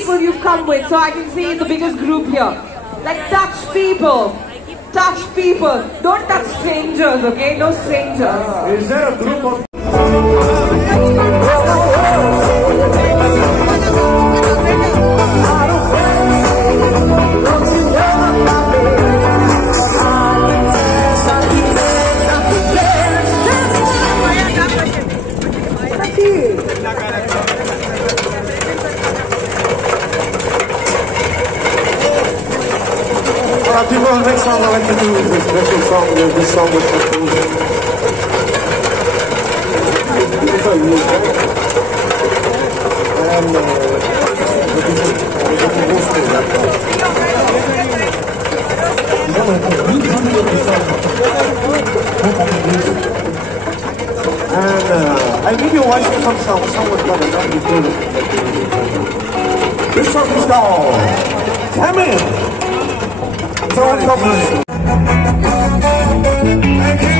people you've come with so I can see the biggest group here. Like touch people. Touch people. Don't touch strangers, okay? No strangers. Is there a group of... People, the next song I'd like to do is a special song. This song was composed. And I'll give you one some song was called This song is called Come In. Thank you.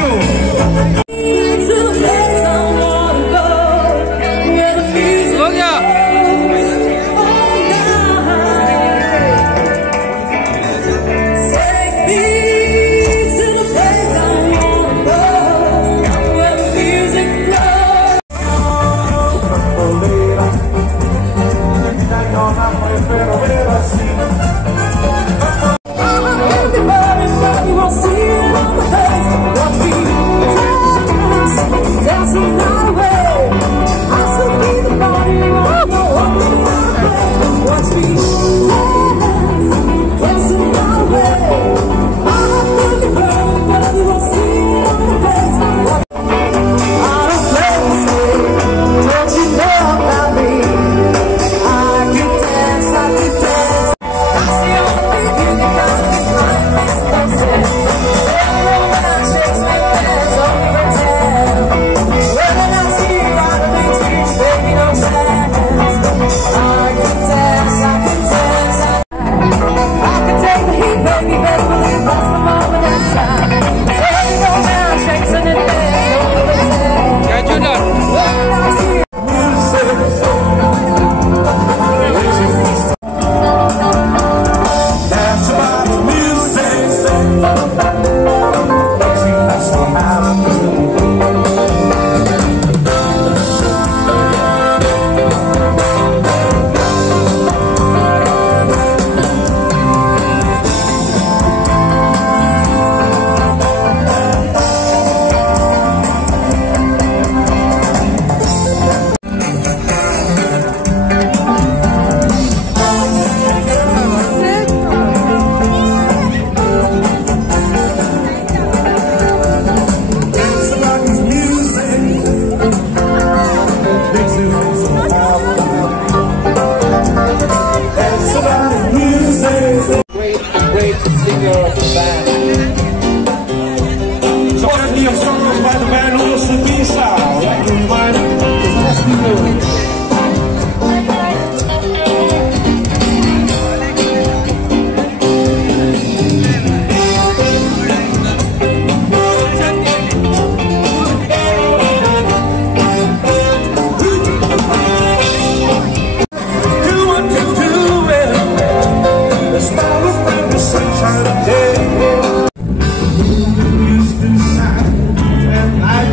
I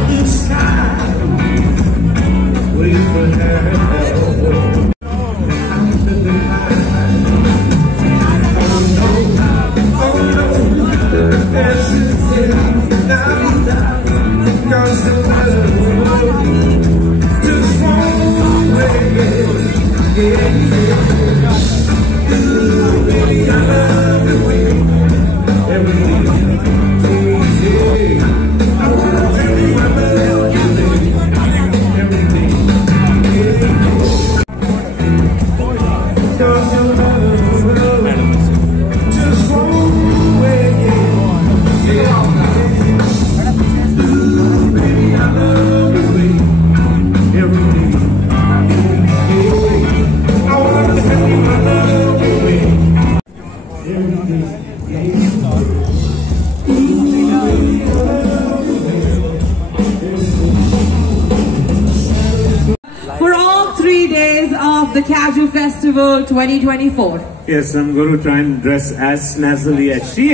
of the Caju Festival 2024. Yes, I'm going to try and dress as snazzily as she.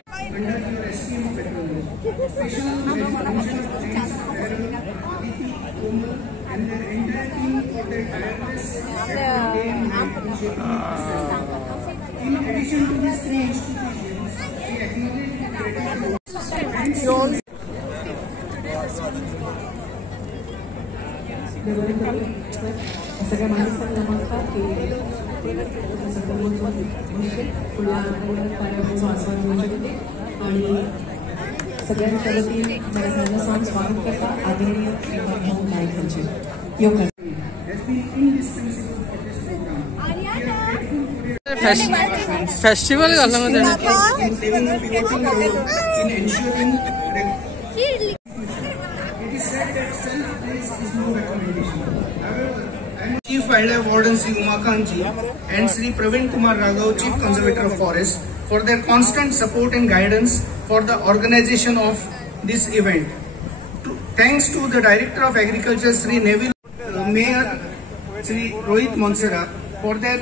सगळ्या माणसांना नमस्कार की पुढल्या कार्यक्रमाचं आस्वाद घेऊ शकते आणि सगळ्यांच्या वतीने मला सांग स्वागत करता आदरणीय नायकांचे योग festival Chief Wildlife Warden Sri Umakant ji and Sri Praveen Kumar Raghav, Chief Conservator of Forest, for their constant support and guidance for the organization of this event. Thanks to the Director of Agriculture Sri Neville, Mayor Sri Rohit Monsera for their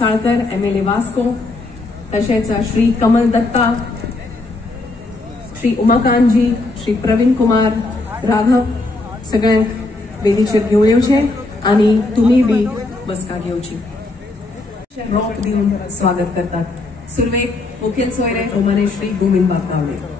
Salkar MLA Vasco तसेच श्री कमल दत्ता श्री उमाकांतजी श्री प्रवीण कुमार राघव सगळ्यांक वेदीचेर घेवन येवचे आणि तुम्ही बी बसका घेवची rock दिवन स्वागत करतात सुरवेक मुखेल सोयरे ओमाने Shri Govind बागनावडे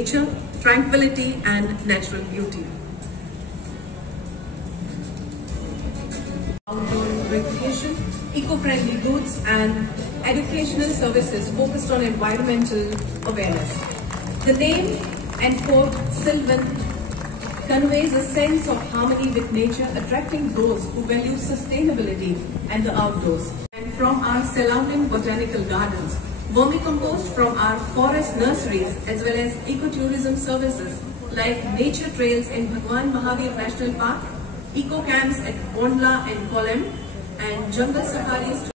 nature, tranquility and natural beauty. Outdoor recreation eco-friendly goods and educational services focused on environmental awareness. The name and quote Sylvan conveys a sense of harmony with nature, attracting those who value sustainability and the outdoors. And from our surrounding botanical gardens, vermicompost from our forest nurseries, as well as ecotourism services like nature trails in Bhagwan Mahavir National Park, eco camps at Bondla and Kollam, and jungle safaris.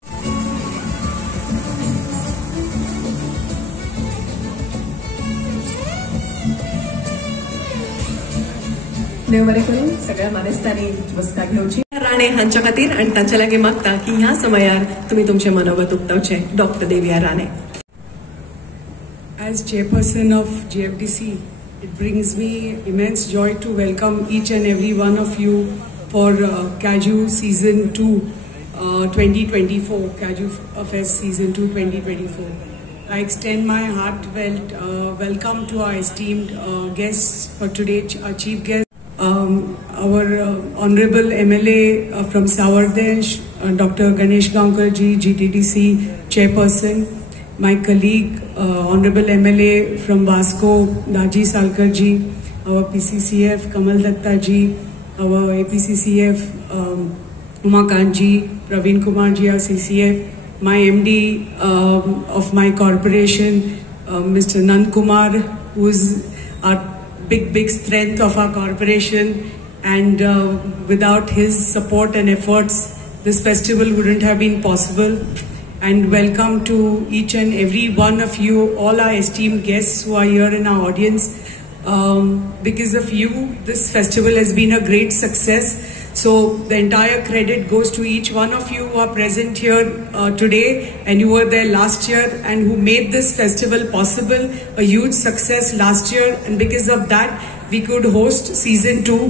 देव बरें करूं सगळ्या मानेस्तांनी बसका घेवची राणे हांच्या खातीर आनी तांचे लागीं मागता की ह्या समयार तुमी तुमचें मनोगत उक्तावचें. Doctor Deviya Rane. As chairperson of GFDC, it brings me immense joy to welcome each and every one of you for Kaju Season 2 2024, Kaju Fest Season 2 2024. I extend my heartfelt welcome to our esteemed guests for today, our chief guest, our Honorable MLA from Sawardesh, Dr. Ganesh Gaonkar ji, GTDC Chairperson, my colleague, Honorable MLA from Vasco, Daji Salkar ji, our PCCF, Kamal Datta ji, our APCCF, Umakant ji, Praveen Kumar ji, our CCF, my MD of my corporation, Mr. Nand Kumar, who is our big strength of our corporation, and without his support and efforts, this festival wouldn't have been possible. And welcome to each and every one of you, all our esteemed guests who are here in our audience. Because of you, this festival has been a great success. So the entire credit goes to each one of you who are present here today and who were there last year and who made this festival possible, a huge success last year, and because of that we could host Season 2.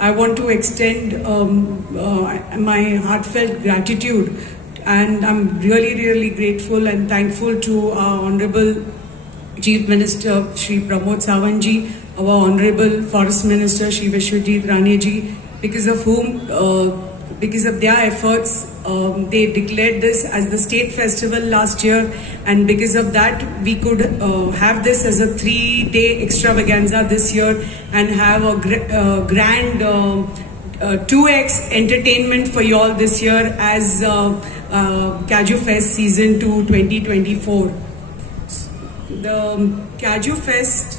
I want to extend my heartfelt gratitude, and I'm really grateful and thankful to our Honorable Chief Minister Shri Pramod Sawant ji, our Honorable Forest Minister Shri Vishwajit Rane ji, because of their efforts, they declared this as the state festival last year, and because of that we could have this as a 3-day extravaganza this year and have a grand 2x entertainment for you all this year as Kaju Fest Season 2 2024. The Kaju Fest,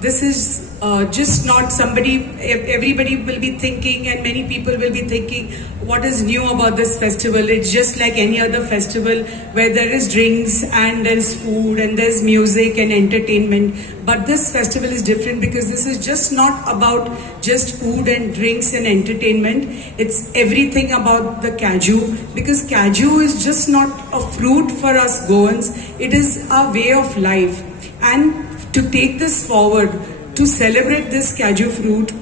this is just not everybody will be thinking, and many people will be thinking, what is new about this festival? It's just like any other festival where there is drinks and there's food and there's music and entertainment. But this festival is different because this is just not about just food and drinks and entertainment. It's everything about the Kaju, because Kaju is just not a fruit for us Goans. It is our way of life. And to take this forward, to celebrate this Kaju fruit,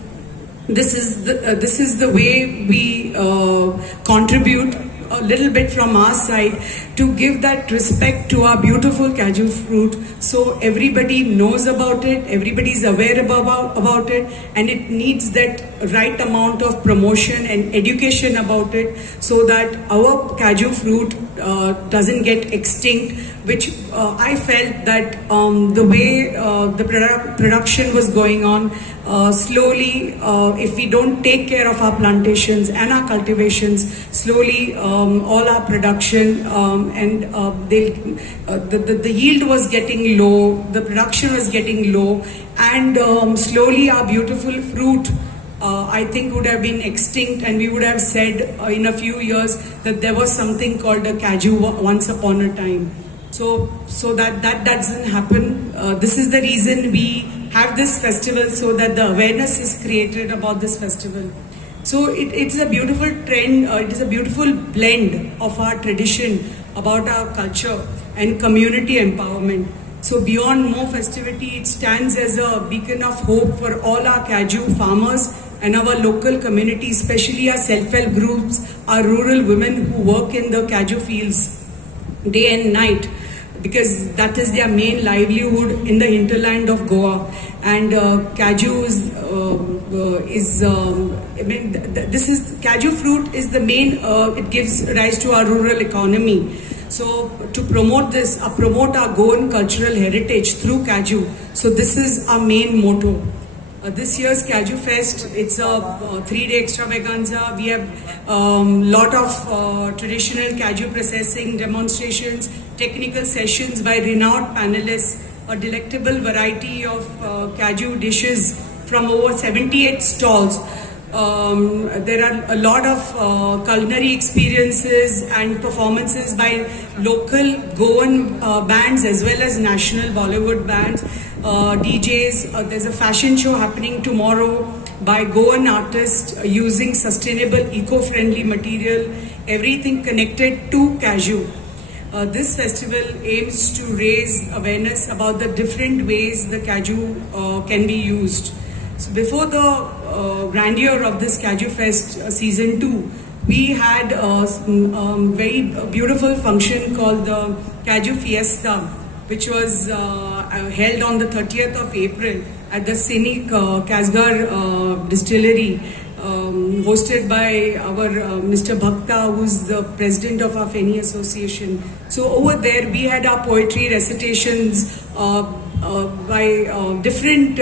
this is the way we contribute a little bit from our side to give that respect to our beautiful Kaju fruit, so everybody knows about it, everybody is aware about it, and it needs that right amount of promotion and education about it, so that our Kaju fruit doesn't get extinct, which I felt that the way the production was going on, slowly, if we don't take care of our plantations and our cultivations, slowly all our production and the yield was getting low, the production was getting low, and slowly our beautiful fruit I think would have been extinct, and we would have said in a few years that there was something called a Kaju once upon a time. So that doesn't happen. This is the reason we have this festival, so that the awareness is created about this festival. So it's a beautiful trend, it is a beautiful blend of our tradition, about our culture and community empowerment. So beyond more festivity, it stands as a beacon of hope for all our Kaju farmers and our local community, especially our self-help groups, our rural women who work in the Kaju fields day and night, because that is their main livelihood in the hinterland of Goa. And Kaju is this is cashew fruit is the main. It gives rise to our rural economy. So to promote this, promote our Goan cultural heritage through cashew. So this is our main motto. This year's Cashew Fest, it's a 3-day extravaganza. We have lot of traditional cashew processing demonstrations, technical sessions by renowned panelists, a delectable variety of cashew dishes from over 78 stalls. There are a lot of culinary experiences and performances by local Goan bands as well as national Bollywood bands, DJs. There's a fashion show happening tomorrow by Goan artists using sustainable eco-friendly material, everything connected to cashew. This festival aims to raise awareness about the different ways the cashew can be used. So before the grandeur of this Cashew Fest season 2, we had a very beautiful function called the Cashew Fiesta, which was held on the 30th of April at the scenic Kasgar distillery, hosted by our Mr. Bhakta, who's the president of our Feni Association. So over there we had our poetry recitations by different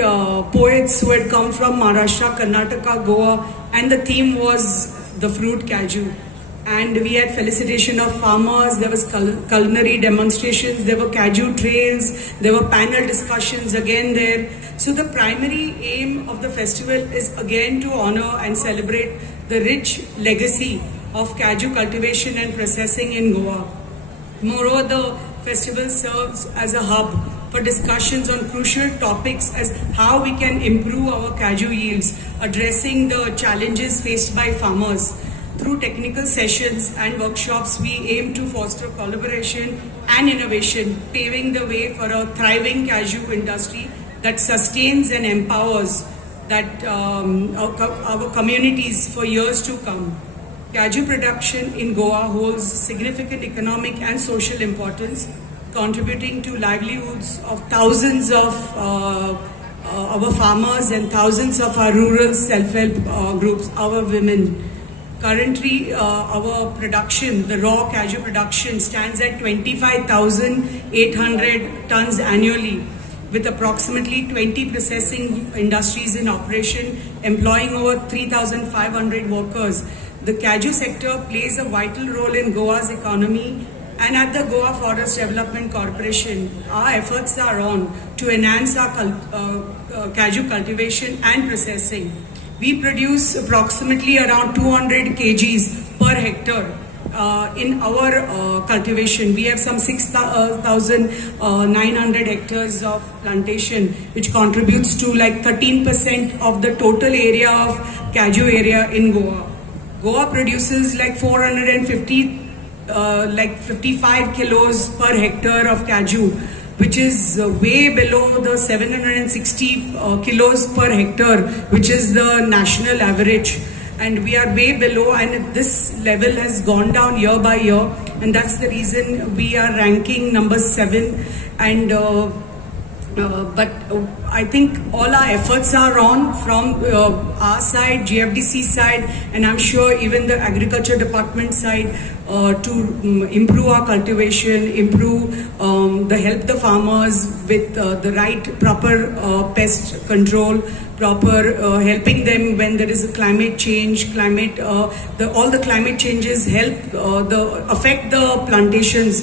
poets who had come from Maharashtra, Karnataka, Goa, and the theme was the fruit cashew. And we had felicitation of farmers, there was culinary demonstrations, there were cashew trails, there were panel discussions again there. So the primary aim of the festival is again to honor and celebrate the rich legacy of cashew cultivation and processing in Goa. Moreover, the festival serves as a hub for discussions on crucial topics as how we can improve our cashew yields, addressing the challenges faced by farmers. Through technical sessions and workshops, we aim to foster collaboration and innovation, paving the way for a thriving cashew industry that sustains and empowers our communities for years to come. Cashew production in Goa holds significant economic and social importance, contributing to livelihoods of thousands of our farmers and thousands of our rural self-help groups, our women. Currently, our production, the raw cashew production, stands at 25,800 tons annually, with approximately 20 processing industries in operation, employing over 3,500 workers. The cashew sector plays a vital role in Goa's economy, and at the Goa Forest Development Corporation, our efforts are on to enhance our cashew cultivation and processing. We produce approximately around 200 kgs per hectare in our cultivation. We have some 6,900 hectares of plantation, which contributes to like 13% of the total area of cashew area in Goa. Goa produces like 55 kilos per hectare of cashew, which is way below the 760 kilos per hectare, which is the national average. And we are way below, and this level has gone down year by year, and that's the reason we are ranking number 7. And but I think all our efforts are on from our side, GFDC side, and I'm sure even the agriculture department side, to improve our cultivation, help the farmers with the right proper pest control, proper helping them when there is a climate change. All the climate changes affect the plantations.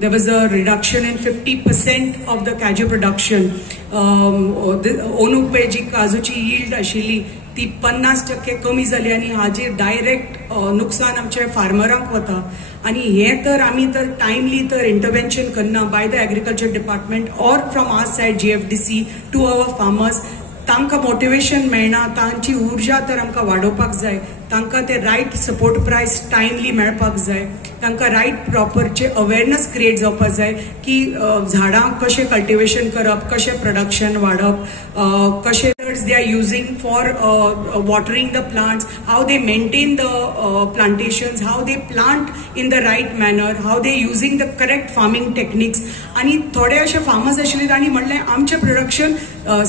There was a reduction in 50% of the cashew production. Onukpeji काजूची yield आशिल्ली ती 50% कमी जाली, आणि हाजेर direct नुकसान आमच्या फार्मरांक वता. आणि हे तर आमी तर टायमली तर इंटरवेंशन करना बाय द एग्रीकल्चर डिपार्टमेंट और from our side GFDC to our farmers. तांकां मोटिवेशन मेळना, तांची उर्जा तर आमकां वाडोवपाक जाय. तांकां ते रायट सपोर्ट प्रायस टायमली मेळपाक जाय. तांकां रायट प्रॉपरचे अवेरनेस क्रिएट जावपाक जाय की झाडां कशें कल्टिवेशन करप, कशें प्रोडक्शन वाडप, कशें they are using for watering the plants, how they maintain the plantations, how they plant in the right manner, how they using the correct farming techniques. आणि थोडे अशे फार्मर्स आशिल्ले तांणी म्हणलें आमचें प्रोडक्शन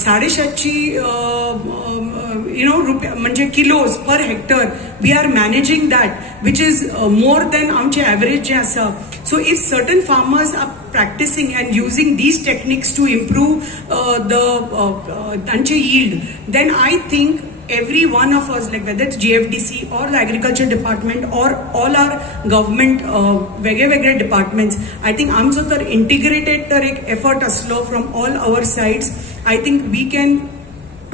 750 म्हणजे kilos per hectare we are managing that which is more than आमचे average जे आसा. So if certain farmers are practicing and using these techniques to improve the yield, then I think every one of us, like whether it's GFDC or the agriculture department or all our government वेगळे departments, I think आमचो तर integrated तर एक effort असलो from all our sides. I think we can,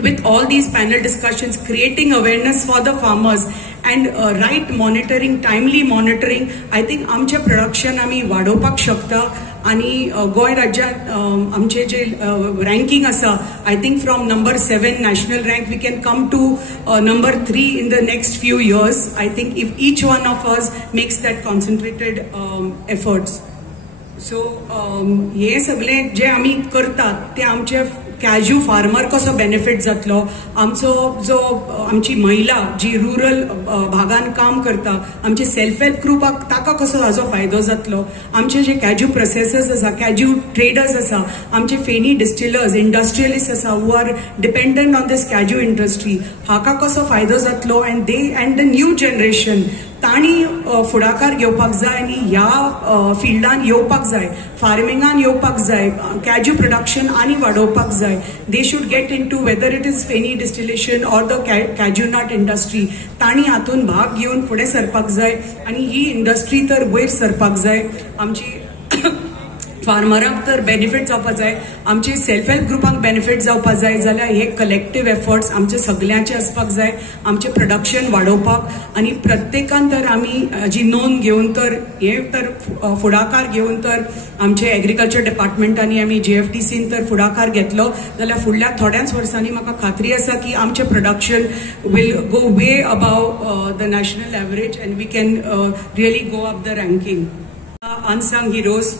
with all these panel discussions, creating awareness for the farmers and right monitoring, timely monitoring, I think आमचे production आमी वाडोवपाक शकता. आणि गोय राज्यात आमचे जे रँकिंग आसा, I think from number 7 national rank we can come to number 3 in the next few years. I think if each one of us makes that concentrated efforts. So हे सगळे जे आमी करतात ते आमचे कॅज्यू फार्मर कसो benefit जातलो, आमचो जो आमची महिला जी रुरल भागान काम करता, आमचे सेल्फ हेल्प ग्रुपाक ताका कसो हाजो फायदो जातलो, आमचे जे कॅज्यू प्रोसेसर्स आसा, कॅज्यू ट्रेडर्स आसा, आमचे फेनी डिस्टिलर्स, इंडस्ट्रियलिस्ट आसा who are dependent on this cashew industry, हाका कसो फायदो जातलो. अँड द न्यू जनरेशन ताणी फुडाकार घेवपाक जाय आनी ह्या फिल्डान येवपाक जाय, फार्मिंगान येवपाक जाय, कॅज्यू प्रोडक्शन आनी वाडोवपाक जाय. They should get into whether it is feni distillation or the cashew nut industry. ताणी हातून भाग घेवन फुडें सरपाक जाय आनी ही इंडस्ट्री तर वयर सरपाक जाय. आमची फार्मरांक तर बेनिफीट जावपाक जाय, आमचे सेल्फ हेल्प ग्रुपांक बेनिफीट जावपाक जाय, जाल्यार हे कलेक्टीव एफर्ट्स आमचे सगळ्यांचे आसपाक जाय आमचे प्रोडक्शन वाडोवपाक. आनी प्रत्येकान तर आमी जी नोंद घेवन तर हे तर फुडाकार घेवन तर आमचे एग्रीकल्चर डिपार्टमेंटांनी आमी GFDCन तर फुडाकार घेतलो जाल्यार फुडल्या थोड्याच वर्सांनी म्हाका खात्री आसा की आमचे production will go way above the national average and we can really go up the ranking. Unsung heroes,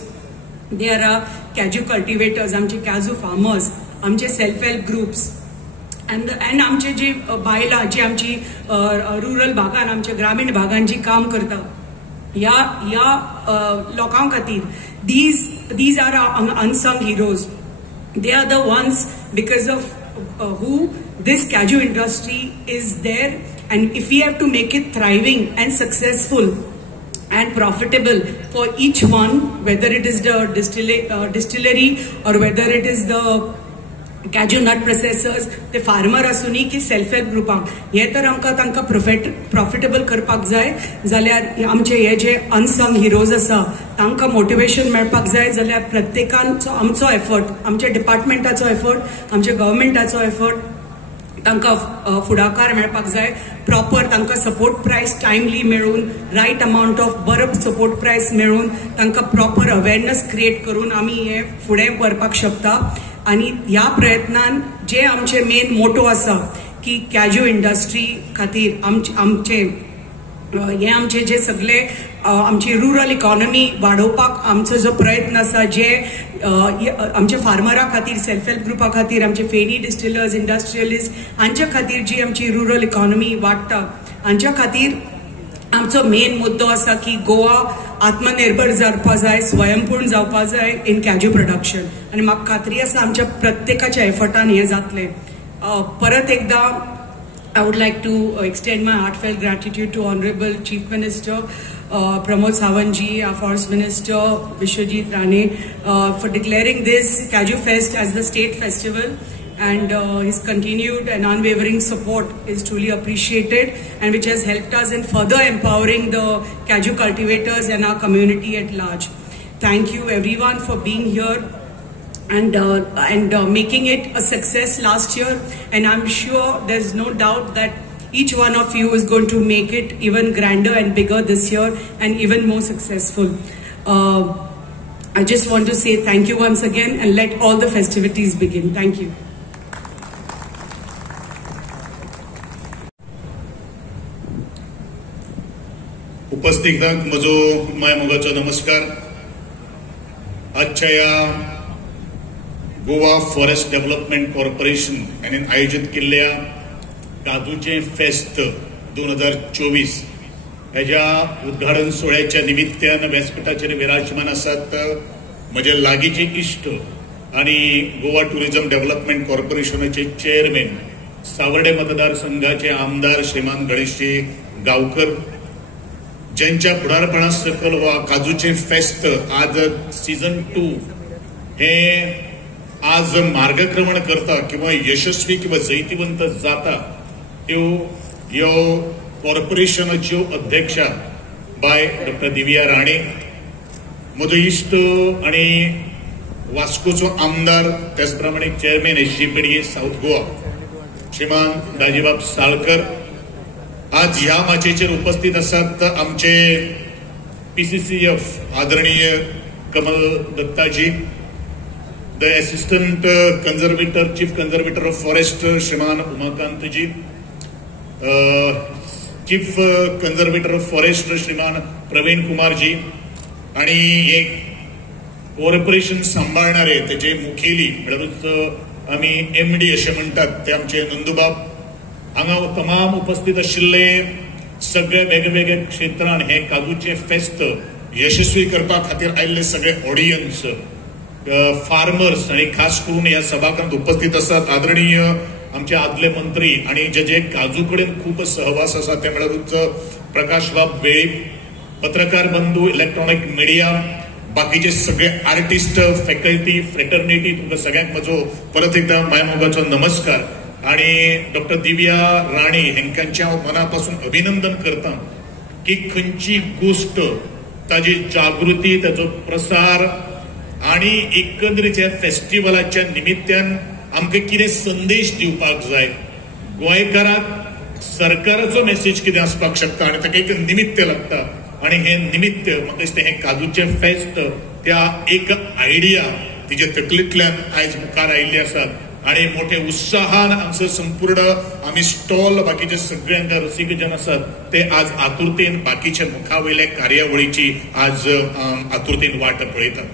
there are cashew cultivators, आमचे काजू फार्मर्स, आमचे सेल्फ हेल्प ग्रुप्स अँड आमचे जे बायलां जी आमची रुरल भागान, आमच्या ग्रामीण भागान जी काम करता, ह्या लोकां खातीर these are our unsung heroes. They are the ones because of who this cashew industry is there, and if we have to make it thriving and successful and profitable for each one, whether it is the distillery or whether it is the cashew nut processors, the farmer asuni की self help ग्रुपांक हे तर आमकां तांकां profitable करपाक जाय. जाल्यार आमचे हे जे अनसंग हिरोज आसा तांकां मोटिवेशन मेळपाक जाय. जाल्यार प्रत्येकांचो आमचो एफर्ट, आमच्या डिपार्टमेंटाचो एफर्ट, आमच्या गव्हर्मेंटाचो एफर्ट, तांकां फुडाकार मेळपाक जाय. प्रॉपर तांकां सपोर्ट प्रायस टायमली मेळून, रायट अमाउंट ऑफ बरो सपोर्ट प्रायस मेळून, तांकां प्रॉपर अवेरनेस क्रिएट करून आमी हे फुडें व्हरपाक शकता. आनी ह्या प्रयत्नान जे आमचे मेन मोटो आसा की कॅज्यू इंडस्ट्री खातीर आमचे जे सगळे आमची रुरल इकॉनॉमी वाडोवपाक आमचो जो प्रयत्न आसा, जे आमच्या फार्मरां खातीर, सेल्फ हेल्प ग्रुपा खातीर, आमचे फेनी डिस्टिलर्स, इंडस्ट्रियलिस्ट हांच्या खातीर जी आमची रुरल इकॉनॉमी वाडटा, हांच्या खातीर आमचो मेन मुद्दो आसा की गोवा आत्मनिर्भर जावपा जाय, स्वयंपूर्ण जावपा जाय इन कॅज्यू प्रोडक्शन. आनी म्हाका खात्री आसा आमच्या प्रत्येकाच्या एफर्टान हें जातलें. परत एकदा I would like to extend my heartfelt gratitude to Honorable Chief Minister Pramod Sawant ji, our Forest Minister Vishwajit Rane, for declaring this Cashew Fest as the state festival, and his continued and unwavering support is truly appreciated, and which has helped us in further empowering the cashew cultivators and our community at large. Thank you everyone for being here and making it a success last year, and I'm sure there's no doubt that each one of you is going to make it even grander and bigger this year and even more successful. I just want to say thank you once again and let all the festivities begin. Thank you. उपस्थितांक म्हजो मायमोगाचो नमस्कार. आजच्या या Goa forest development corporation यांनी आयोजित केल्ल्या काजूचे फेस्त 2024 हेच्या उद्घाटन सोहळ्याच्या निमित्तान व्यासपीठाचेर विराजमान आसात म्हजे लागींचे इश्ट आणि गोवा टुरिझम डेव्हलपमेंट कॉर्पोरेशनाचे चेअरमॅन सावर्डे मतदारसंघाचे आमदार श्रीमान गणेशजी गावकर ज्यांच्या पुढारपणा सकल वा काजूचे फेस्त आज सीझन 2 हे आज मार्गक्रमण करता किंवा यशस्वी किंवा जैतिवंत जाता ह्यो कॉर्पोरेशनाच्यो अध्यक्षा बाय डॉक्टर दिव्या राणे, म्हजो इश्ट आणि वास्कोचो आमदार त्याच प्रमाणे चेअरमॅन SGPDA साऊथ गोवा श्रीमान दाजीबाब साळकर आज ह्या माचेचेर उपस्थित असतात. आमचे PCCF आदरणीय कमल दत्ताजी, the assistant conservator chief conservator of forest श्रीमान उमाकांतजी, चीफ कंजर्वेटर ऑफ फॉरेस्ट श्रीमान प्रवीण कुमारजी आणि हे कॉर्पोरेशन सांभाळणारे त्याचे मुखेली म्हणूनच आम्ही MD असे म्हणतात ते आमचे नंदुबाब. हांगा तमाम उपस्थित आशिल्ले सगळे वेगवेगळ्या क्षेत्रांत हे काजूचे फेस्त यशस्वी करपा खातीर आयिल्ले सगळे ऑडियन्स, फार्मर्स आणि खास करून ह्या सभागृहात उपस्थित असतात आदरणीय आमचे आदले मंत्री आणि जे काजू कडेन खूप सहवास आसा ते म्हणल्यार प्रकाश बाब वेळी, पत्रकार बंधू, इलेक्ट्रॉनिक मीडिया, बाकीचे सगळे आर्टिस्ट, फॅकल्टी, फ्रेटर्निटी, तुमकां सगळ्यांक म्हजो परत एकदा मायमोगाचो नमस्कार. आणि डॉक्टर दिव्या राणे हेंकांचे हांव मनापासून अभिनंदन करता की खंयची गोष्ट ताजी जागृती, ताजो प्रसार आणि एकंदरीत ह्या फेस्टिवलाच्या निमित्तान आमकां कितें संदेश दिवपाक जाय, गोंयकाराक सरकाराचो मेसेज कितें आसपाक शकता आणि ताका एक निमित्त लागता. आणि हे निमित्त म्हाका दिसता हे काजूचे फेस्त त्या एक आयडिया तिच्या तकलेंतल्यान आयज मुखार आयिल्ली आसात आणि मोठे उत्साहान हांगसर संपूर्ण आम्ही स्टॉल बाकीचे सगळ्यांक रसिक जन आसात ते आज आतुरतेन बाकीच्या मुखावयल्या कार्यावळीची आज आतुरतेन वाट पळयतात.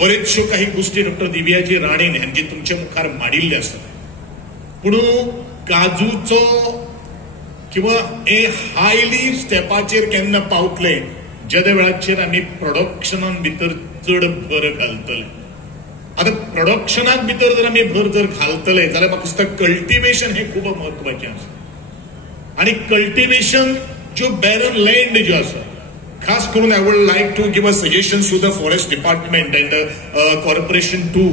बरेचशो काही गोष्टी डॉक्टर दिव्याजी राणेन हांची तुमच्या मुखार मांडिल्ल्यो आसात, पूण काजूचो किंवा हे हायली स्टेपाचेर केन्ना पावतले ज्या वेळाचेर आमी प्रोडक्शनान भितर चड भर घालतले. आता प्रोडक्शनाक भितर जर आमी भर जर घालतले जाल्यार म्हाका दिसता कल्टिवेशन हे खूब महत्वाचें आसा आणि कल्टिवेशन ज्यो बॅरन लँड ज्यो आसा खास करून I would like to give a suggestions to the forest department and corporation too.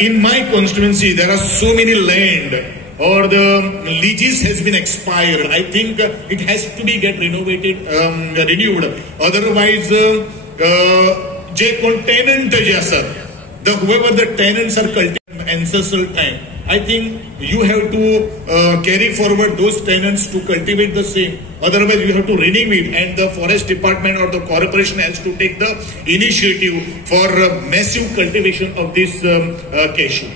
In my constituency there are so many land or the leases has been expired. I think it has to be get renewed. Otherwise जे कोण tenant जे असतात, whoever the tenants are cultivating ancestral time, I think you have to carry forward those tenants to cultivate the same. Otherwise, you have to renew it, and the forest department or the corporation has to take the initiative for massive cultivation of this cashew.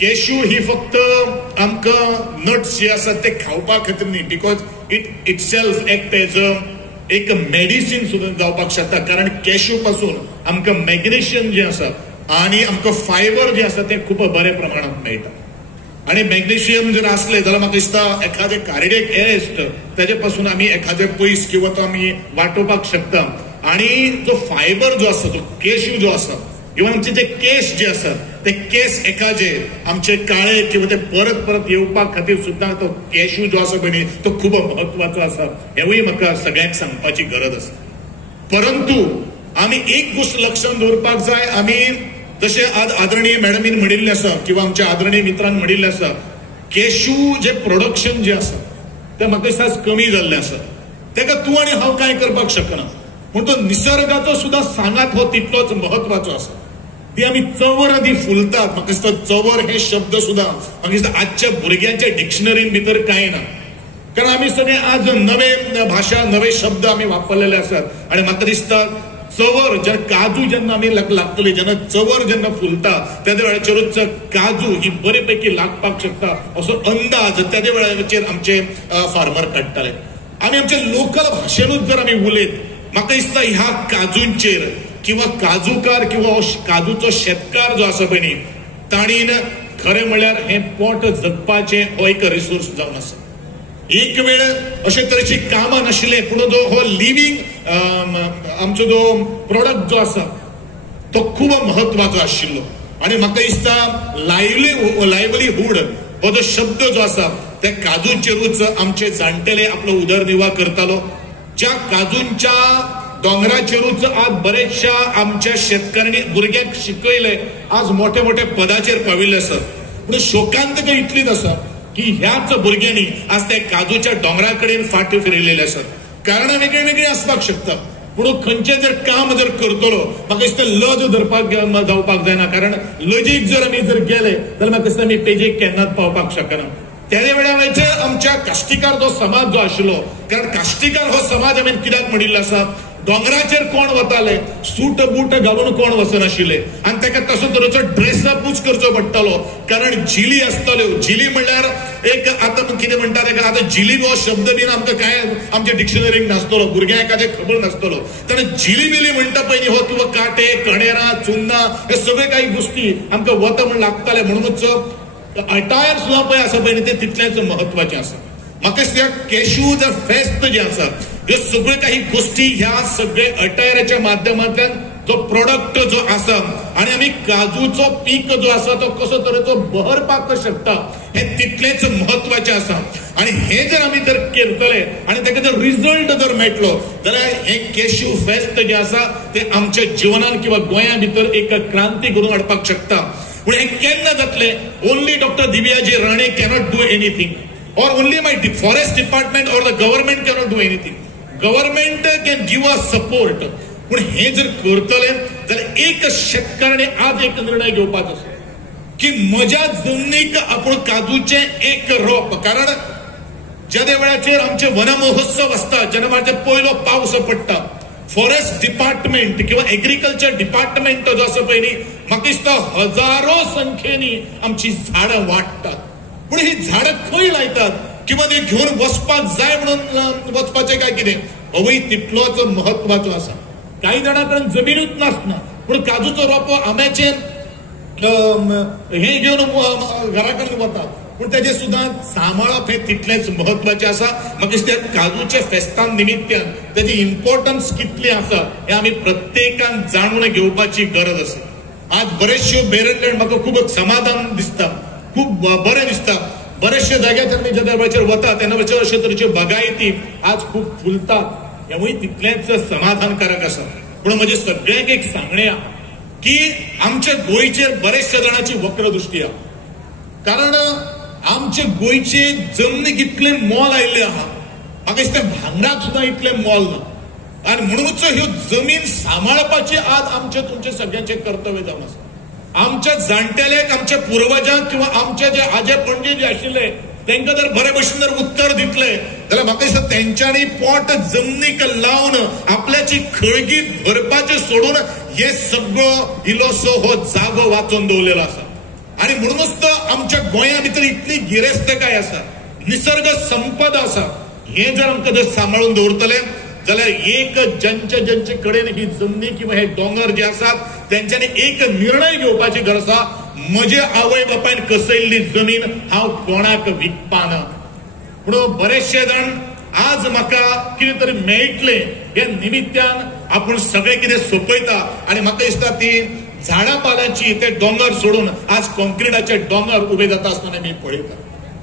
Cashew ही फक्त आमका nuts जे असतात ते खावपा खातीर न्ही, because it itself act as एक medicine सुद्धा जावपाक शकता, कारण कॅश्यू पासून आमका मॅग्नेशियम जे आसा आणि आमका फायबर जे आसा ते खूप बऱ्या प्रमाणात मेळटा. आणि मॅग्नेशियम जर असले जाल्यार म्हाका दिसता एखादे कार्डियक अरेस्ट ताजे पासून आमी एखादे पयस किंवा तो आमी वाटोवपाक शकता. आणि जो फायबर जो आसा तो केशू जो आसा, इवन आमचे जे केस जे आसात ते केस एखादे आमचे काळे किंवा ते परत परत येवपाक खातीर सुद्दां तो केशू जो आसा पळय तो खूब महत्वाचो आसा. हेवूय म्हाका सगळ्यांक सांगपाची गरज आसा. परंतु आमी एक गोष्ट लक्षात दवरपाक जाय, आमी जशे आज आदरणीय मॅडमीन म्हणिल्ले आसा किंवा आमच्या आदरणीय मित्रांन म्हणिल्ले आसा, केशू जे प्रोडक्शन जे आसा ते म्हाका दिसता कमी जाल्ले आसा. तेका तूं आनी हांव कांय करपाक शकना, पूण तो निसर्गाचो सुद्धा सांगात हो तितलोच महत्वाचो आसा. ती आमी चवर आदी फुलतात, म्हाका दिसता चवर हे शब्द सुद्धा म्हाका दिसता आजच्या भुरग्यांच्या डिक्शनरीन भितर कांय ना, कारण आमी सगळे आज नवे भाशा नवे शब्द आमी वापरलेले आसात. आणि म्हाका दिसता चवर जेन्ना काजू जेन्ना आमी लागतली, जेन्ना चवर जेन्ना फुलता त्या वेळाचेरूच काजू ही बरे पैकी लागपाक शकता असो अंदाज त्या वेळाचेर आमचे फार्मर काडटाले. आमी आमच्या लोकल भाशेनूच जर आमी उलयत, म्हाका दिसता ह्या काजूंचेर किंवा काजूकार किंवा काजूचो शेतकार जो आसा पळय न्ही, ताणीन खरें म्हणल्यार हे पोट जगपाचें हो एक रिसोर्स जावन आसा. एक वेळ अशे तरेची कामां नाशिल्ले, पूण जो हो लिव्हिंग आमचो जो प्रोडक्ट जो आसा तो खूब महत्वाचो आशिल्लो. आणि म्हाका दिसता लायव्हलीहूड हो जो शब्द जो असा त्या काजूचेरूच आमचे जाणटेले आपलो उदरनिर्वाह करतालो. ज्या काजूंच्या दोंगराचेरूच आज बरेचशा आमच्या शेतकऱ्यांनी भुरग्यांक शिकयले, आज मोठे मोठे पदाचेर पाविल्ले असत. पूण शोकांत इतलीच आसा की ह्याच भुरग्यांनी आज त्या काजूच्या दोंगरा कडेन फाटी फिरयलेले असत. कारणां वेगळी वेगळी आसपाक शकता, पूण खंयचे जर काम जर करतलो म्हाका दिसता लज धरपाक जावपाक जायना. कारण लजीक जर आमी जर गेले जाल्यार म्हाका दिसता आमी पेजेक केन्नाच पावपाक शकना. त्याच वेळार आमच्या काश्टीकार जो समाज जो आशिल्लो, कारण काश्टीकार हो समाज हांवें कित्याक म्हणिल्लो आसा, दोंगराचेर कोण वताले सूट बूट घालून कोण वचनाशिल्ले आनी ताका तसो तरेचो ड्रेसअपूच करचो पडटालो. कारण जिली आसताल्यो, जिली म्हणल्यार एक आतां कितें म्हणटा ताका, आतां जिली हो शब्द बीन आमकां काय आमच्या डिक्शनरीक नासतलो, भुरग्यांक एखादें खबर नासतलो. ताणें जिली बिली म्हणटा पयलीं हो किंवा काटे कणेरां चुन्ना हे सगळे काही गोश्टी आमकां वता म्हण लागताले. म्हणूनच अटायर सुद्दां पळय आसा पळय ते तितलेंच महत्वाचें आसा. म्हाका दिसता केशू जर फेस्त जे आसा ह्यो सगळ्यो काही गोष्टी ह्या सगळे अटायराच्या माध्यमांतल्यान जो प्रोडक्ट जो आसा आनी आमी काजूचो पीक जो आसा तो कसो तरेचो बहरपाक शकता हे तितलेच महत्वाचें आसा. आनी हे जर आमी जर करतले आनी ताका जर रिजल्ट जर मेळटलो जाल्यार हे केशू फेस्त जे आसा ते आमच्या जिवनान किंवा गोंया भितर एक क्रांती घडोवन हाडपाक शकता. पूण हे केन्ना जातले? ओन्ली डॉक्टर दिव्याजी Rane cannot do anything, or only my forest department or the government cannot do anything. Government can give us support. पण हे जर करतले जाल्यार एक शेतकऱ्याने आज एक निर्णय घेवपाचो की म्हज्या जमनीक आपण काजूचे एक रोप, कारण ज्या वेळाचेर आमचे वन महोत्सव आसता जेन्ना वेळाचेर पयलो पावस पडटा, फॉरेस्ट डिपार्टमेंट किंवा एग्रीकल्चर डिपार्टमेंट जो आसा पळय न्ही, म्हाका दिसता हजारो संख्येनी आमची झाडां वाडटात. पूण ही झाडां खंय लायतात किंवा ते घेवन वचपाक जाय म्हणून वचपाचें काय कितें, अवय तितलोच महत्वाचो आसा. काही जाणां कडेन जमिनूच नासना पूण काजूचो रोपो आंब्याचें हे घेवन घरा कडेन वतात, पूण तेजे सुद्दां सांबाळप हे तितलेंच महत्वाचें आसा. म्हाका दिसता काजूच्या फेस्तान निमित्यान तेजी इम्पॉर्टन्स कितली आसा हे आमी प्रत्येकान जाणून घेवपाची गरज आसा. आज बरेचश्यो बेरंगण म्हाका खूब समाधान दिसता, खूब बरें दिसता. बरेचशे जाग्याचेर आमी ज्या वेळाचेर वता तेन्ना अशे तरेच्यो बागायती आज खूब फुलतात, हेवूय तितलेंच समाधानकारक आसा. पूण म्हजे सगळ्यांक एक सांगणें आहा की आमच्या गोंयचेर बरेचशे जाणांची वक्र दृश्टी आहा. कारण आमचे गोंयचे जमनीक इतलें मोल आयिल्लें आहा, म्हाका दिसता भांगराक सुद्दां इतलें मोल ना. आनी म्हणूनच ह्यो जमीन सांबाळपाची आज आमचे तुमचे सगळ्यांचें कर्तव्य जावन आसा. आमच्या जाणटेल्यांक, आमच्या पुर्वजांक किंवा आमचे जे आजे पणजे जे आशिल्ले तांकां जर बरे भशेन जर उत्तर दितले जाल्यार म्हाका दिसता तेंच्यांनी पोट जमनीक लावन आपल्याची खळगी भरपाचें सोडून हे सगळो इलोसो हो जागो वाचून दवरलेलो आसा. आनी म्हणूनच तर आमच्या गोंया भितर इतली गिरेस्तकाय आसा, निसर्ग संपदा आसा. हे जर आमकां जर सांबाळून दवरतले जाल्यार एक ज्यांचे कडेन ही जमनी किंवा हे दोंगर जे आसात त्यांच्यानी एक निर्णय घेवपाची गरज आसा. म्हजे आवय बापायन कसयल्ली जमीन हांव कोणाक विकपाना. पूण बरेचशे जाण आज म्हाका कितें तरी मेळटलें हे निमित्यान आपूण सगळें कितें सोंपयता आनी म्हाका दिसता ती झाडां पालांची ते दोंगर सोडून आज कॉन्क्रिटाचे दोंगर उबे जाता आसतना आमी पळयता.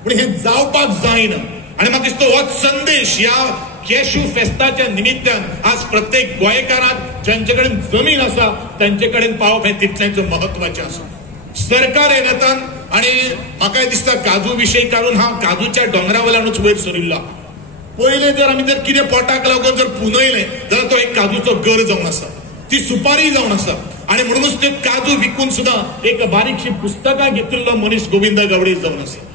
पूण हे जावपाक जायना. आनी म्हाका दिसता हो संदेश ह्या केशू फेस्ताच्या निमित्यान आज प्रत्येक गोंयकाराक ज्यांचे कडेन जमीन आसा तांचे कडेन पावप हे तितलेंच महत्वाचें आसा. सरकार येतान आनी म्हाकाय दिसता काजू विशयी काडून हांव काजूच्या दोंगरा वयल्यानूच वयर सरिल्लो. पयले जर आमी जर कितें पोटाक लागून जर पुनयलें जाल्यार तो एक काजूचो गर जावन आसा, ती सुपारी जावन आसा. आनी म्हणूनच ते काजू विकून सुद्दां एक बारीकशी पुस्तकां घेतिल्लो मनीस गोविंद गावडे जावन आसा.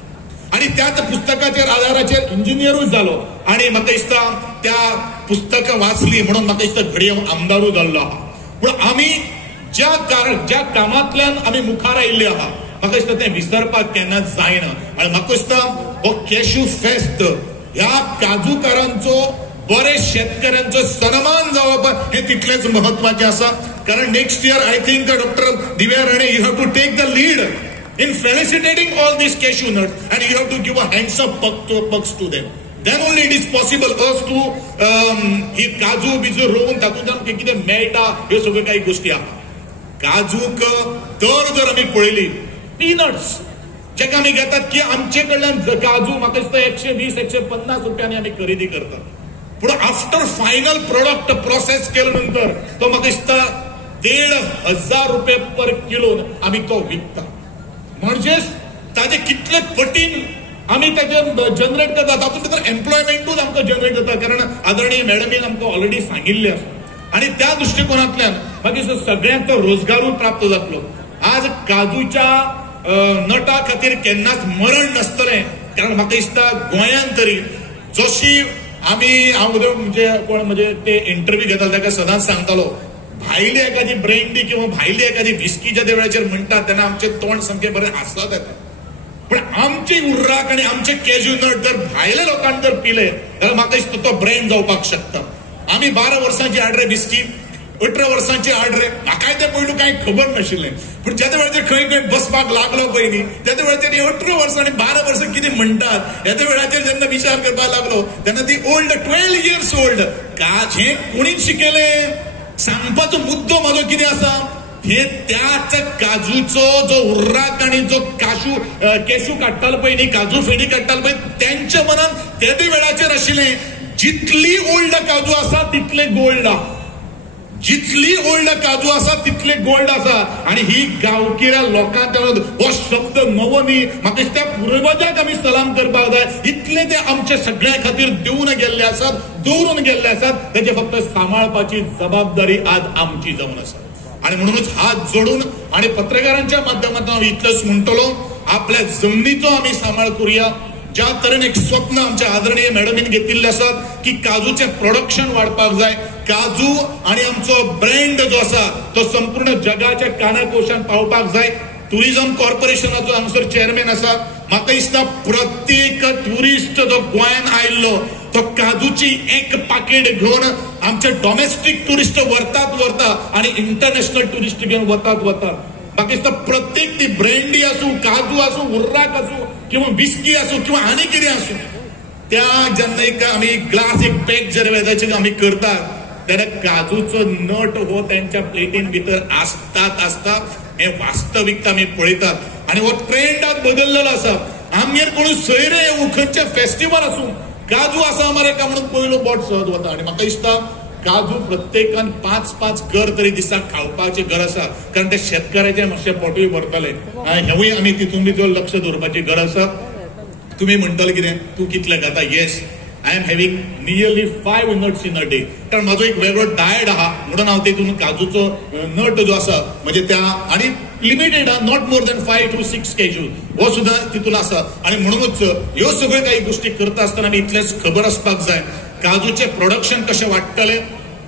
आनी त्याच पुस्तकाचेर आदाराचेर इंजिनियरूय जालो आनी म्हाका दिसता त्या पुस्तकां वाचली म्हणून म्हाका दिसता घडये आमदारूय जाल्लो आहा. पूण आमी ज्या कामांतल्यान आमी मुखार आयिल्ले आहा म्हाका दिसता तें विसरपाक केन्नाच जायना. आनी म्हाका दिसता हो केशू फेस्त ह्या काजूकारांचो बरे शेतकऱ्यांचो सन्मान जावप हे तितलेंच महत्वाचें आसा. कारण next year I think doctor Divya Rane you have to take the lead in felicitating all these cashew nuts and you have to give a hands up bucks to them. Then only it is possible us to ही काजू बिजू रोवून तातूंतल्यान कितें मेळटा ह्यो सगळ्यो काही गोष्टी आहा. काजूक दर जर आमी पळयली पीनट्स जेका आमी घेतात की आमचे कडल्यान काजू म्हाका दिसता 120-150 रुपयांनी आमी खरेदी करतात, पूण आफ्टर फायनल प्रोडक्ट प्रोसेस केल्या नंतर तो म्हाका दिसता 1,500 रुपये पर किलो आमी तो विकता. म्हणजे ताजे कितले पटीन आमी ताजे जनरेट करता, तातूंत भितर एम्प्लॉयमेंटूच आमकां जनरेट जाता. कारण आदरणीय मॅडमीन आमकां ऑलरेडी सांगिल्लें आसा आणि त्या दृष्टिकोनांतल्यान म्हाका दिसता सगळ्यांक तो रोजगारूय प्राप्त जातलो. आज काजूच्या नटा खातीर केन्नाच मरण नासतलें, कारण म्हाका दिसता गोंयांत तरी जशी हांव म्हणजे कोण म्हणजे ते इंटरव्यू घेतालो ताका सदांच सांगतालो, भायली एखादी ब्रँडी किंवा भायली एखादी विस्की ज्या वेळाचेर म्हणटात तेन्ना आमचें तोंड सामकें बरें हांसत येता. पण आमची उर्राक आणि आमचे कॅज्यू नट जर भायल्या लोकांनी जर पिले जाल्यार म्हाका दिसता तो ब्रँड जावपाक शकता. आमी 12 वर्सांची आड्रे विस्की, 18 वर्सांची आड्रे, म्हाकाय ते पयलू कांय खबर नाशिल्लें, पूण ज्या वेळाचेर खंय खंय बसपाक लागलो पळय न्ही त्या वेळाचेर 18 वर्सां आनी 12 वर्सां कितें म्हणटात ह्या वेळाचेर जेन्ना विचार करपाक लागलो तेन्ना ती ओल्ड 12 years ओल्ड हें कोणीच शिकयलें. सांगपाचो मुद्दो म्हाजो कितें आसा, हे त्याच काजूचो जो उर्राक आणि जो केशू काडटालो पळय न्ही, काजू फेणी काडटालो पळय, त्यांच्या मनान तेदे वेळाचेर आशिल्लें जितली ओल्ड काजू आसा तितले गोल्ड आसा, जितली ओल्ड काजू आसा तितले गोल्ड आसा. आणि ही गांवगिऱ्या लोकांक हो शब्द नवो न्ही, म्हाका दिसता पुर्वजांक आमी सलाम करपाक जाय. इतले ते आमच्या सगळ्या खातीर दिवन गेल्ले आसात, दवरून गेल्ले आसात, तेजे फक्त सांबाळपाची जबाबदारी आज आमची जावन आसा. आणि म्हणूनच हात जोडून आणि पत्रकारांच्या माध्यमातून हांव इतलेंच म्हणटलो, आपल्या जमनीचो आमी सांबाळ करूया. ज्या तरेन एक स्वप्न आमच्या आदरणीय मॅडमीन घेतिल्लें आसात की काजूचें प्रोडक्शन वाडपाक जाय, काजू आणि आमचो ब्रँड जो आसा तो संपूर्ण जगाच्या कानाकोशांत पावपाक जाय. टुरिझम कॉर्पोरेशनाचो हांगासर चेअरमॅन आसा, म्हाका दिसता प्रत्येक ट्युरिस्ट जो गोंयांत आयिल्लो तो काजूची एक पाकिट घेवन आमचे डॉमेस्टीक टुरिस्ट वरता आणि इंटरनॅशनल टुरिस्ट घेवन वतात. म्हाका दिसता प्रत्येक ती ब्रँडी आसूं, काजू आसूं, उर्राक आसूं किंवा विस्की आसूं किंवा आनी कितें आसूं, त्या जेन्ना एक आमी ग्लास एक पॅक जर वेदाचे आमी करतात तेन्ना काजूचो नट हो त्यांच्या प्लेटीन भितर आसता. हे वास्तविकता आमी पळयतात आणि हो ट्रेंड आज बदललेलो आसा. आमगेर कोण सोयरे खंयचे फेस्टिवल आसूं काजू आसा मरे का म्हणून पयलो बोट सहज वता. आणि म्हाका दिसता काजू प्रत्येकान 5-5 घर तरी दिसाक खावपाची गरज आसा, कारण ते शेतकऱ्याचे मातशे पोटूय भरतले. हेवूय आमी तितून भितर लक्ष दवरपाची गरज आसा. तुम्ही म्हणटले कितें तूं कितले खाता, yes I am having nearly 5 nuts in a day, कारण म्हाजो एक वेगळो डायट आहा म्हणून हांव तेतून काजूचो नट जो आसा म्हणजे त्या आणि लिमिटेड आहा, not more than 5 to 6 kg हो सुद्धा तितून आसा. आणि म्हणूनच ह्यो सगळ्यो काही गोष्टी करता आसतना आमी इतलेंच खबर आसपाक जाय काजूचे प्रोडक्शन कशें वाडटले,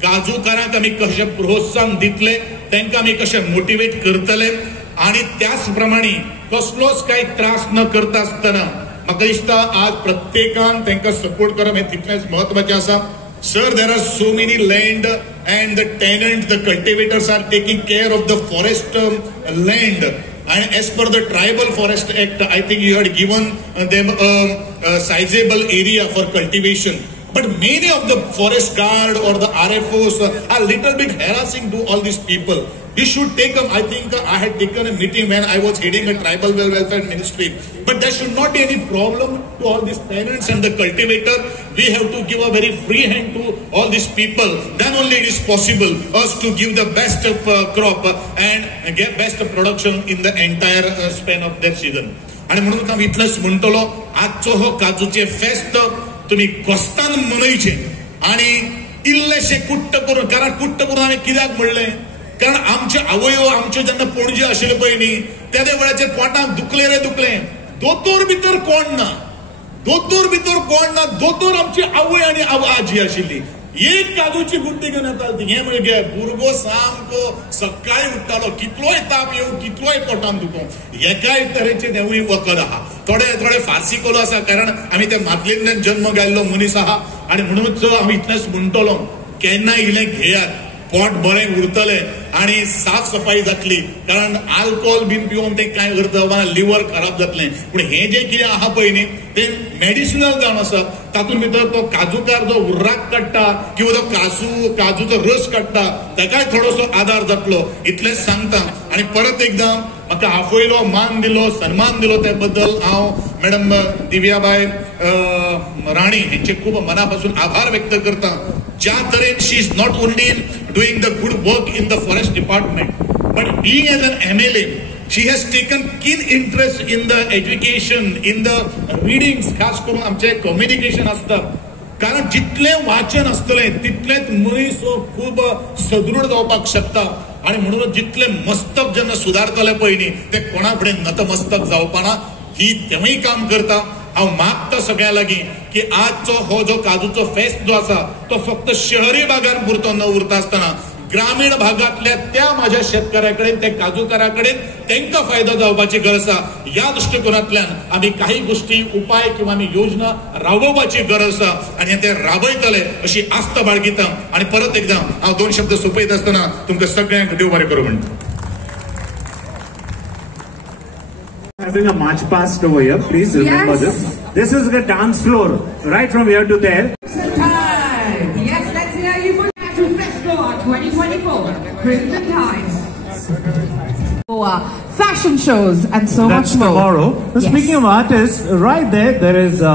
काजूकारांक आमी कशें प्रोत्साहन दितले, तांकां आमी कशें मोटिवेट करतले आणि त्याच प्रमाणे कसलोच काही त्रास न करता आसतना म्हाका दिसता आज प्रत्येकान तांकां सपोर्ट करप हें तितलेंच म्हत्वाचें आसा. Sir, there are so many land and the tenants, the cultivators are taking care of the forest land, and as per the Tribal Forest Act, I think you had given them a sizable area for cultivation. But many of the forest guard or the RFOs are little bit harassing to all these people. You should take them. I think I had taken a meeting when I was heading a tribal welfare ministry. But there should not be any problem to all these tenants and the cultivator. We have to give a very free hand to all these people. Then only it is possible us to give the best crop and get best production in the entire span of that season. आणि म्हणून हांव इतलेंच म्हणटलो, आजचो हो काजूचे फेस्त तुम्ही कोस्तान मनयचे आणि इल्लेशे कुट्ट करून, कारण कुट्ट करून हांवें कित्याक म्हणलें, कारण आमचे आवयो आमचे जेन्ना पणजे आशिल्ले पळय न्ही त्या वेळाचेर पोटांत दुखलें रे दुखलें, दोतोर भितर कोण ना, दोतोर आमची आवय आनी आजी आशिल्ली. एक काजूची गुड्डी घेवन येताली, हे म्हणजे भुरगो सामको सकाळी उठतालो, कितलोय ताप येवं कितलोय पोटान दुखो, एकाय तरेचे देवूय वखद आहा. थोडे फार्सी कलो आसा, कारण आमी त्या मातयेंतल्यान जन्म घाल्लो मनीस आहा. आणि म्हणूनच हांव इतलेंच म्हणटलो, केन्ना इलें घेयात, पोट बरें उरतलें आणि साफ सफाई जातली, कारण आल्कोहोल बीन पिवून ते काय करता लिव्हर खराब जातलें. पूण हे जे कितें आहा पळय न्ही ते मेडिसिनल जावन आसा. तातूंत भितर तो काजूकार जो उर्राक काडटा किंवा तो काजूचो रस काडटा ताकाय थोडोसो आदार जातलो, इतलेंच सांगता. आणि परत एकदां म्हाका आफयलो, मान दिलो, सन्मान दिलो त्या बद्दल हांव मॅडम दिव्याबाई राणी यांचे खूप मनापासून आभार व्यक्त करता. ज्या तरेन she is not only doing the good work in the forest department, but being as an MLA she has taken keen interest in the education, in the readings, खास करून आमचे कम्युनिकेशन असता. कारण जितले वाचन असतले तितलेच मनीस खूप सदृढ जावपाक शकता. आणि म्हणून जितले मस्तक जेन्ना सुदारतले पयलीं ते कोणा फुडें नतमस्तक जावपाना ही तेवूय काम करता. हांव मागता सगळ्या लागीं की आजचो हो जो काजूचो फेस्त जो आसा तो फक्त शहरी भागात पुरतो न उरता आसतना ग्रामीण भागातल्या त्या माझ्या शेतकऱ्याकडे, त्या काजूकाराकडे त्यांना फायदा जावपाची गरज आसा. या दृष्टिकोनातल्यान आम्ही काही गोष्टी, उपाय किंवा आम्ही योजना राबोवपाची गरज आसा आणि ते राबयतले अशी आस्त बाळगिता. आणि परत एकदा हांव 2 शब्द सोपयत आसतना तुमकां सगळ्यांक देव बरें करूं म्हणटा. Having a march past over here, please remember this. This is the dance floor, right from here to there. Yes, let's hear you for Cashew Festival 2024. Crimson Tide. Fashion shows and so That's much more. tomorrow. Yes. Speaking of artists, right there is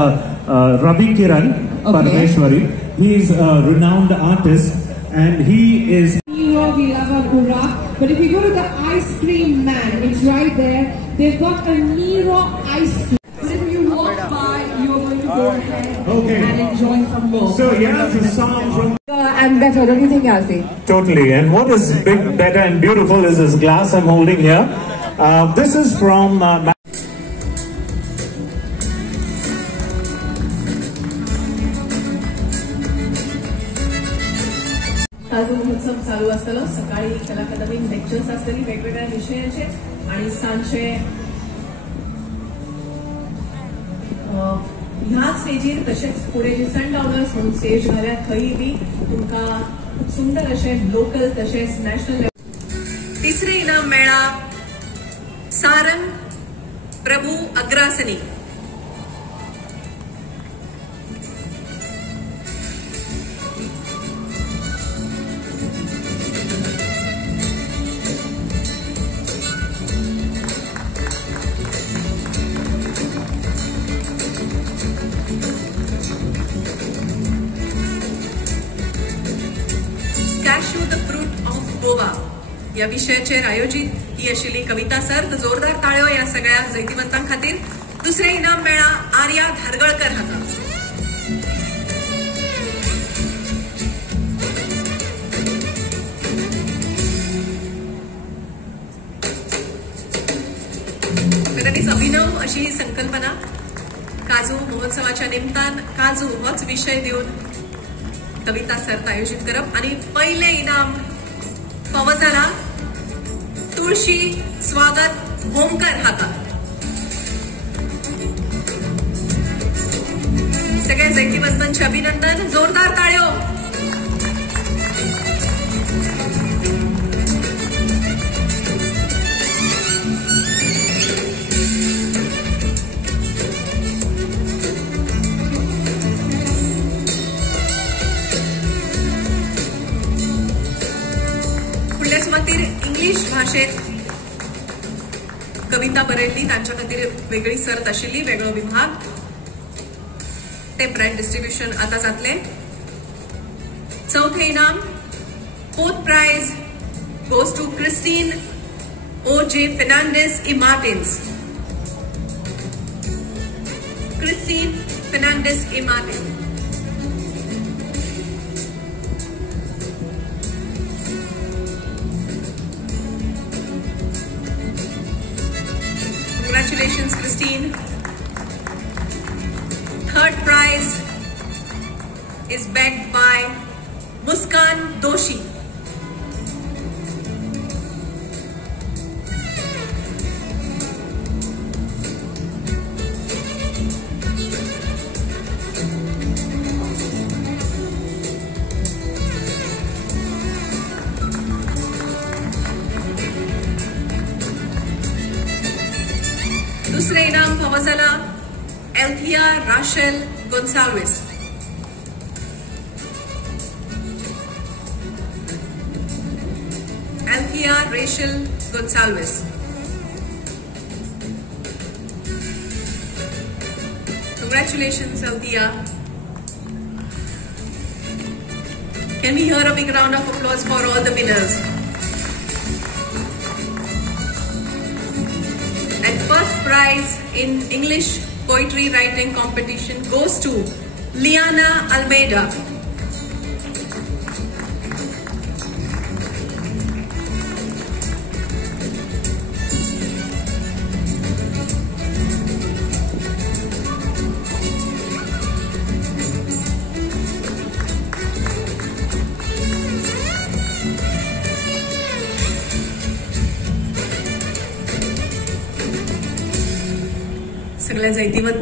Ravi Kiran Parmeshwari. He is a renowned artist and he is... We love our Ura, but if you go to the ice cream man, it's right there. They've got a Nero ice cream. But if you walk by, you're going to go ahead and enjoy some more. So here's a song from... And better, don't you think, Alfie? Totally. And what is big, better and beautiful is this glass I'm holding here. This is from... काजू महोत्सव चालू असतलो. सकाळी कला अकादमीत lectures असतली वेगवेगळ्या विषयाचे आणि सांजचे ह्या स्टेजीर तशेंच पुढे जे सनडाउनर्स म्हणून स्टेज घाल्या थंय बी तुमकां खूप सुंदर असे लोकल तशेंच नॅशनल. तिसरे इनाम मेळ्ळा सारंग प्रभू अग्रासनी. Cashew the fruit of Goa या विषयाचेर आयोजित ही आशिल्ली कविता सर्त. जोरदार ताळ्यो या सगळ्या जैतिवंतां खातीर. दुसरे इनाम मेळ्ळा आर्या धारगळकर हाका. खरेच अभिनव अशी ही संकल्पना. काजू महोत्सवाच्या निमतान काजू होच विषय दिवन कविता सर्त आयोजित करप. आणि पहिले इनाम फावो जाला तुळशी स्वागत होमकर हाका. सगळ्या जैतिवंतांचे अभिनंदन. जोरदार ताळ्यो. सुमातीर इंग्लिश भाषेत कविता बरयल्ली तांच्या खातीर वेगळी सर्त आशिल्ली, वेगळो विभाग. ते प्राइज डिस्ट्रीब्युशन आता जातले. चौथे इनाम fourth prize goes to Christine O.J. Fernandez y Martins. Christine Fernandez y Martins. Congratulations, Christine. Third prize is backed by Muskan Doshi. दूसरे इनाम फावो जाला Althea Rachel Gonsalves. Althea Rachel Gonsalves. Congratulations, Althea. Can we hear a big round of applause for all the winners? And first prize in English poetry writing competition goes to Liana Almeida. सगळ्यांचा इतिवत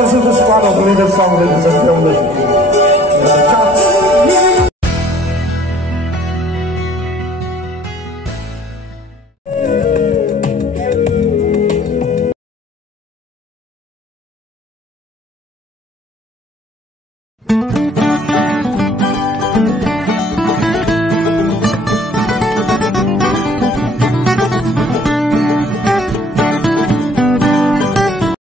This is the squad of leaders, song ladies and gentlemen.